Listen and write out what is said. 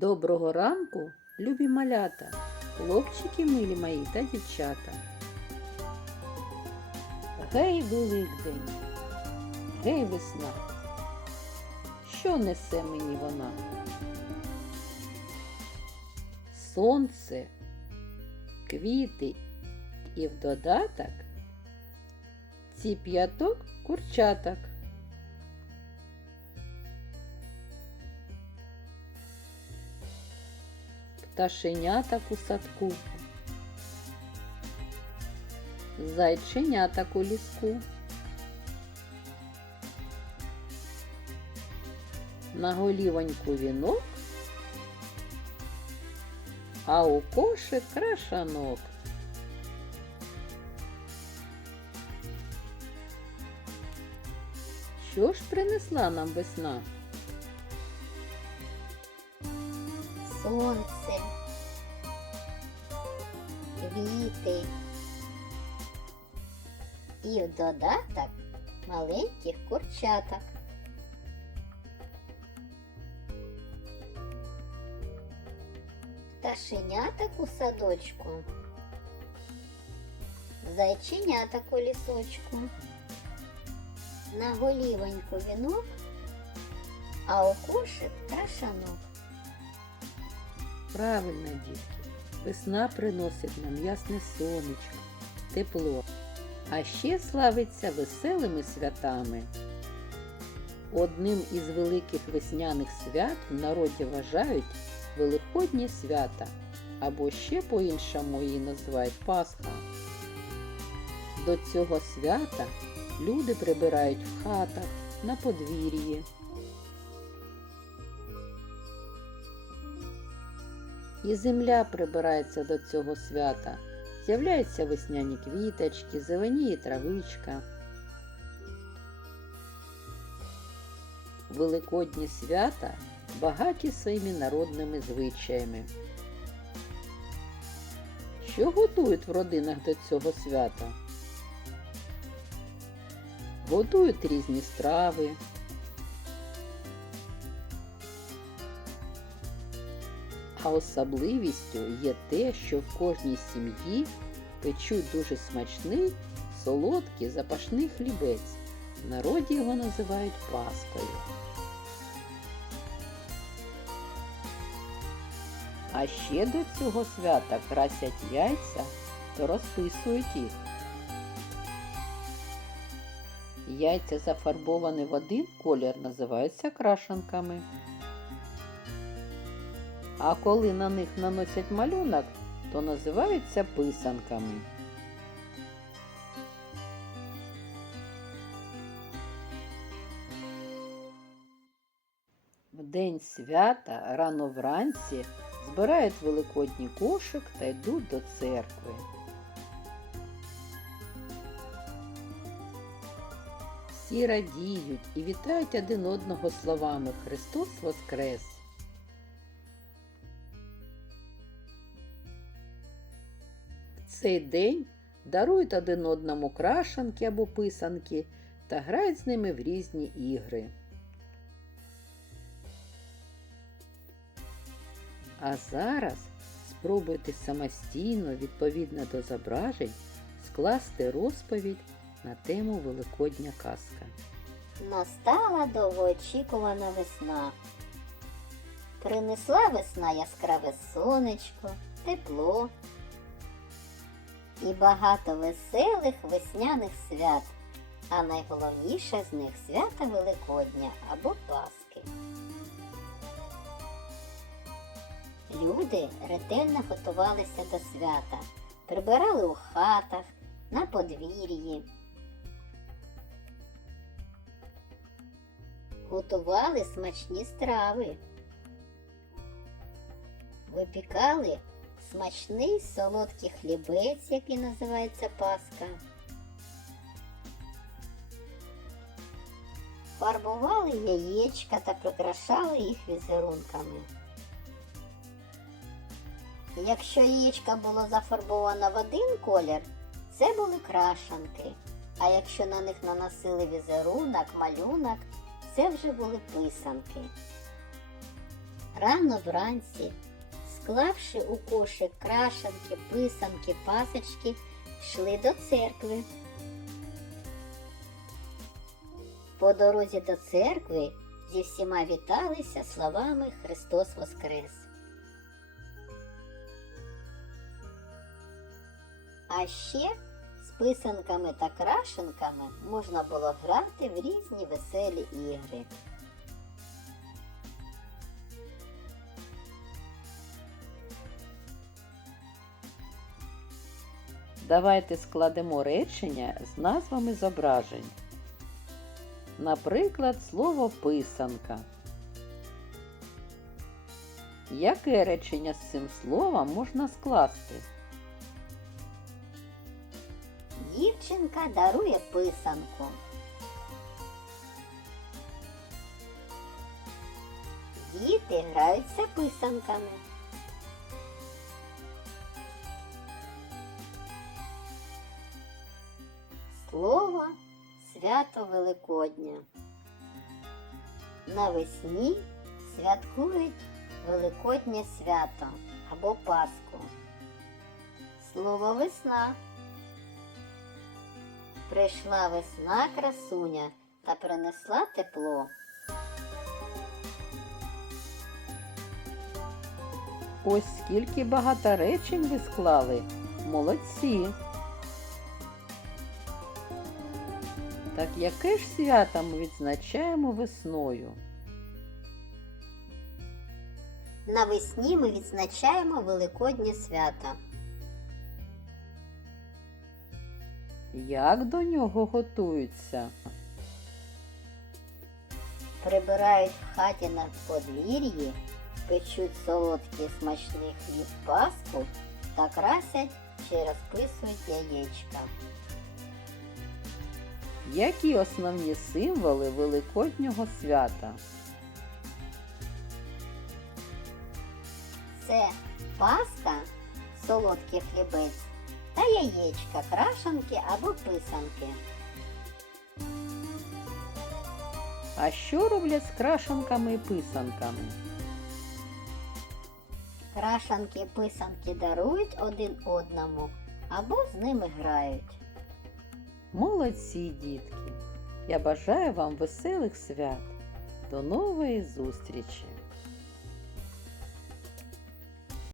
Доброго ранку, любі малята, хлопчики милі мої та дівчата. Гей, Великдень, гей, весна. Що несе мені вона? Сонце, квіти і в додаток ці п'яток курчаток. Пташеняток у садку, зайченяток у ліску. На голівоньку вінок, а у кошик крашанок. Що ж принесла нам весна? Сонце, квіти і в додаток маленьких курчаток. Пташеняток у садочку, зайченяток у лісочку, на голівоньку вінок, а у кошик крашанок. Правильно, дітки, весна приносить нам ясне сонечко, тепло, а ще славиться веселими святами. Одним із великих весняних свят в народі вважають Великодні свята, або ще по-іншому її називають Пасха. До цього свята люди прибирають в хатах, на подвір'ї, І земля прибирається до цього свята. З'являються весняні квіточки, зеленіє травичка. Великодні свята багаті своїми народними звичаями. Що готують в родинах до цього свята? Готують різні страви, А особливістю є те, що в кожній сім'ї печуть дуже смачний, солодкий запашний хлібець. В народі його називають паскою. А ще до цього свята красять яйця та розписують їх. Яйця зафарбовані в один колір називаються крашенками. А коли на них наносять малюнок, то називаються писанками. В день свята рано вранці збирають великодній кошик та йдуть до церкви. Всі радіють і вітають один одного словами Христос Воскрес! Цей день дарують один одному крашанки або писанки та грають з ними в різні ігри. А зараз спробуйте самостійно, відповідно до зображень, скласти розповідь на тему Великодня казка. Настала довгоочікувана весна. Принесла весна яскраве сонечко, тепло і багато веселих весняних свят, а найголовніше з них свята Великодня або Пасхи. Люди ретельно готувалися до свята, прибирали у хатах, на подвір'ї. Готували смачні страви. Випікали смачний солодкий хлібець, який називається паска. Фарбували яєчка та прикрашали їх візерунками. Якщо яєчка було зафарбовано в один колір, це були крашанки. А якщо на них наносили візерунок, малюнок, це вже були писанки. Рано вранці, склавши у кошик крашанки, писанки, пасочки, йшли до церкви. По дорозі до церкви зі всіма віталися словами Христос Воскрес. А ще з писанками та крашенками можна було грати в різні веселі ігри. Давайте складемо речення з назвами зображень. Наприклад, слово писанка. Яке речення з цим словом можна скласти? Дівчинка дарує писанку. Діти граються писанками. Свято Великодня. Навесні святкують Великоднє свято або Пасху. Слово весна. Прийшла весна красуня та принесла тепло. Ось скільки багато речень ви склали. Молодці. Так яке ж свято ми відзначаємо весною? Навесні ми відзначаємо Великоднє свято. Як до нього готуються? Прибирають в хаті на подвір'ї, печуть солодкий смачний хліб паску та красять чи розписують яєчка. Які основні символи Великоднього свята? Це паска, солодкий хлібець та яєчка, крашанки або писанки. А що роблять з крашанками і писанками? Крашанки і писанки дарують один одному або з ними грають. Молодці, дітки! Я бажаю вам веселих свят. До нової зустрічі!